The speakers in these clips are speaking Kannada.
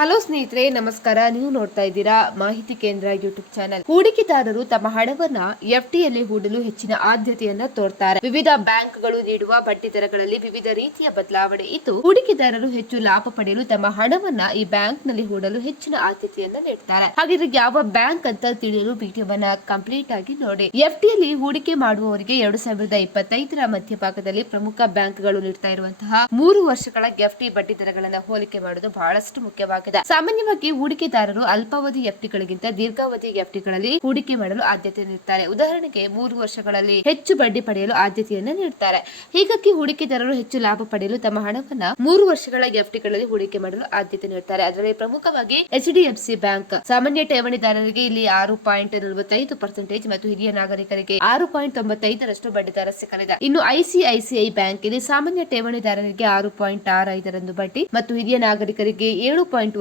ಹಲೋ ಸ್ನೇಹಿತರೆ, ನಮಸ್ಕಾರ. ನೀವು ನೋಡ್ತಾ ಇದ್ದೀರಾ ಮಾಹಿತಿ ಕೇಂದ್ರ ಯೂಟ್ಯೂಬ್ ಚಾನೆಲ್. ಹೂಡಿಕೆದಾರರು ತಮ್ಮ ಹಣವನ್ನ ಎಫ್ಡಿಯಲ್ಲಿ ಹೂಡಲು ಹೆಚ್ಚಿನ ಆದ್ಯತೆಯನ್ನ ತೋರ್ತಾರೆ. ವಿವಿಧ ಬ್ಯಾಂಕ್ಗಳು ನೀಡುವ ಬಡ್ಡಿ ದರಗಳಲ್ಲಿ ವಿವಿಧ ರೀತಿಯ ಬದಲಾವಣೆ ಇದ್ದು, ಹೂಡಿಕೆದಾರರು ಹೆಚ್ಚು ಲಾಭ ಪಡೆಯಲು ತಮ್ಮ ಹಣವನ್ನ ಈ ಬ್ಯಾಂಕ್ ನಲ್ಲಿ ಹೂಡಲು ಹೆಚ್ಚಿನ ಆದ್ಯತೆಯನ್ನ ನೀಡುತ್ತಾರೆ. ಹಾಗಿದ್ರೆ ಯಾವ ಬ್ಯಾಂಕ್ ಅಂತ ತಿಳಿಯಲು ವಿಡಿಯೋವನ್ನ ಕಂಪ್ಲೀಟ್ ಆಗಿ ನೋಡಿ. ಎಫ್ಡಿಯಲ್ಲಿ ಹೂಡಿಕೆ ಮಾಡುವವರಿಗೆ 2025ರ ಮಧ್ಯಭಾಗದಲ್ಲಿ ಪ್ರಮುಖ ಬ್ಯಾಂಕ್ಗಳು ನೀಡ್ತಾ ಇರುವಂತಹ 3 ವರ್ಷಗಳ ಎಫ್ಡಿ ಬಡ್ಡಿ ದರಗಳನ್ನು ಹೋಲಿಕೆ ಮಾಡುವುದು ಬಹಳಷ್ಟು ಮುಖ್ಯವಾಗಿದೆ. ಸಾಮಾನ್ಯವಾಗಿ ಹೂಡಿಕೆದಾರರು ಅಲ್ಪಾವಧಿ ಎಫ್ಡಿಗಳಿಗಿಂತ ದೀರ್ಘಾವಧಿ ಎಫ್ಡಿಗಳಲ್ಲಿ ಹೂಡಿಕೆ ಮಾಡಲು ಆದ್ಯತೆ ನೀಡುತ್ತಾರೆ. ಉದಾಹರಣೆಗೆ 3 ವರ್ಷಗಳಲ್ಲಿ ಹೆಚ್ಚು ಬಡ್ಡಿ ಪಡೆಯಲು ಆದ್ಯತೆಯನ್ನು ನೀಡುತ್ತಾರೆ. ಹೀಗಾಗಿ ಹೂಡಿಕೆದಾರರು ಹೆಚ್ಚು ಲಾಭ ಪಡೆಯಲು ತಮ್ಮ ಹಣವನ್ನ 3 ವರ್ಷಗಳ ಎಫ್ಡಿಗಳಲ್ಲಿ ಹೂಡಿಕೆ ಮಾಡಲು ಆದ್ಯತೆ ನೀಡುತ್ತಾರೆ. ಅದರಲ್ಲಿ ಪ್ರಮುಖವಾಗಿ HDFC ಬ್ಯಾಂಕ್ ಸಾಮಾನ್ಯ ಠೇವಣಿದಾರರಿಗೆ ಇಲ್ಲಿ 6.45% ಮತ್ತು ಹಿರಿಯ ನಾಗರಿಕರಿಗೆ 6.95% ಬಡ್ಡಿ ದರ ಸಿಗಲಿದೆ. ಇನ್ನು ICICI ಬ್ಯಾಂಕ್ ಇಲ್ಲಿ ಸಾಮಾನ್ಯ ಠೇವಣಿದಾರರಿಗೆ 6.65 ಬಡ್ಡಿ ಮತ್ತು ಹಿರಿಯ ನಾಗರಿಕರಿಗೆ 7.1%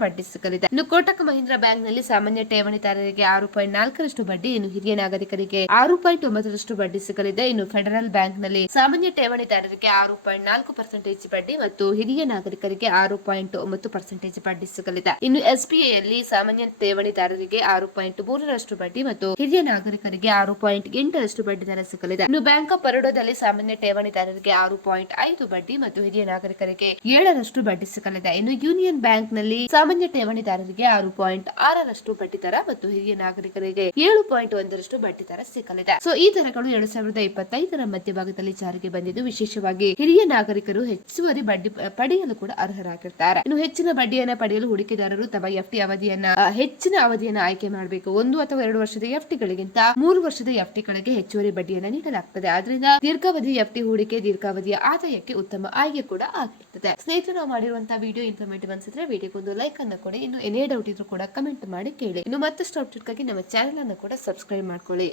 ಬಡ್ಡಿ ಸಿಗಲಿದೆ. ಇನ್ನು ಕೋಟಕ್ ಮಹೀಂದ್ರಾ ಬ್ಯಾಂಕ್ ನಲ್ಲಿ ಸಾಮಾನ್ಯ ಠೇವಣಿದಾರರಿಗೆ 6.4% ಬಡ್ಡಿ, ಇನ್ನು ಹಿರಿಯ ನಾಗರಿಕರಿಗೆ 6.9% ಬಡ್ಡಿ ಸಿಗಲಿದೆ. ಇನ್ನು ಫೆಡರಲ್ ಬ್ಯಾಂಕ್ ನಲ್ಲಿ ಸಾಮಾನ್ಯ ಠೇವಣಿದಾರರಿಗೆ 6.4% ಬಡ್ಡಿ ಮತ್ತು ಹಿರಿಯ ನಾಗರಿಕರಿಗೆ 6.9% ಬಡ್ಡಿ ಸಿಗಲಿದೆ. ಇನ್ನು SBI ಯಲ್ಲಿ ಸಾಮಾನ್ಯ ಠೇವಣಿದಾರರಿಗೆ 6.3% ಬಡ್ಡಿ ಮತ್ತು ಹಿರಿಯ ನಾಗರಿಕರಿಗೆ 6.8% ಬಡ್ಡಿ ದರ ಸಿಗಲಿದೆ. ಇನ್ನು ಬ್ಯಾಂಕ್ ಆಫ್ ಬರೋಡಾದಲ್ಲಿ ಸಾಮಾನ್ಯ ಠೇವಣಿದಾರರಿಗೆ 6.5 ಬಡ್ಡಿ ಮತ್ತು ಹಿರಿಯ ನಾಗರಿಕರಿಗೆ 7% ಬಡ್ಡಿ ಸಿಗಲಿದೆ. ಇನ್ನು ಯೂನಿಯನ್ ಬ್ಯಾಂಕ್ ನಲ್ಲಿ ಸಾಮಾನ್ಯ ಠೇವಣಿದಾರರಿಗೆ 6.6% ಬಡ್ಡಿ ದರ ಮತ್ತು ಹಿರಿಯ ನಾಗರಿಕರಿಗೆ 7.1% ಬಡ್ಡಿ ದರ ಸಿಗಲಿದೆ. ಸೊ ಈ ದರಗಳು 2025ರ ಮಧ್ಯಭಾಗದಲ್ಲಿ ಜಾರಿಗೆ ಬಂದಿದ್ದು, ವಿಶೇಷವಾಗಿ ಹಿರಿಯ ನಾಗರಿಕರು ಹೆಚ್ಚುವರಿ ಬಡ್ಡಿ ಪಡೆಯಲು ಕೂಡ ಅರ್ಹರಾಗಿರ್ತಾರೆ. ಇನ್ನು ಹೆಚ್ಚಿನ ಬಡ್ಡಿಯನ್ನು ಪಡೆಯಲು ಹೂಡಿಕೆದಾರರು ತಮ್ಮ ಎಫ್ಡಿ ಅವಧಿಯನ್ನ ಹೆಚ್ಚಿನ ಅವಧಿಯನ್ನು ಆಯ್ಕೆ ಮಾಡಬೇಕು. 1 ಅಥವಾ 2 ವರ್ಷದ ಎಫ್ಡಿಗಳಿಗಿಂತ 3 ವರ್ಷದ ಎಫ್ಡಿಗಳಿಗೆ ಹೆಚ್ಚುವರಿ ಬಡ್ಡಿಯನ್ನು ನೀಡಲಾಗುತ್ತದೆ. ಆದ್ರಿಂದ ದೀರ್ಘಾವಧಿ ಎಫ್ಡಿ ಹೂಡಿಕೆ ದೀರ್ಘಾವಧಿಯ ಆದಾಯಕ್ಕೆ ಉತ್ತಮ ಆಯ್ಕೆ ಕೂಡ ಆಗಿರುತ್ತದೆ. ಸ್ನೇಹಿತರು, ನಾವು ಮಾಡಿರುವಂತಹ ವಿಡಿಯೋ ಇನ್ಫಾರ್ಮೇಟಿವ್ ಅನ್ಸಿದ್ರೆ ವಿಡಿಯೋಗೊಂದು ಲೈಕ್ ಅನ್ನು ಕೊಡಿ. ಇನ್ನು ಏನೇ ಡೌಟ್ ಇದ್ರೂ ಕೂಡ ಕಮೆಂಟ್ ಮಾಡಿ ಕೇಳಿ. ಇನ್ನು ಮತ್ತಷ್ಟು ಅಪ್ಡೇಟ್ಗಾಗಿ ನಮ್ಮ ಚಾನೆಲ್ ಅನ್ನು ಕೂಡ ಸಬ್ಸ್ಕ್ರೈಬ್ ಮಾಡ್ಕೊಳ್ಳಿ.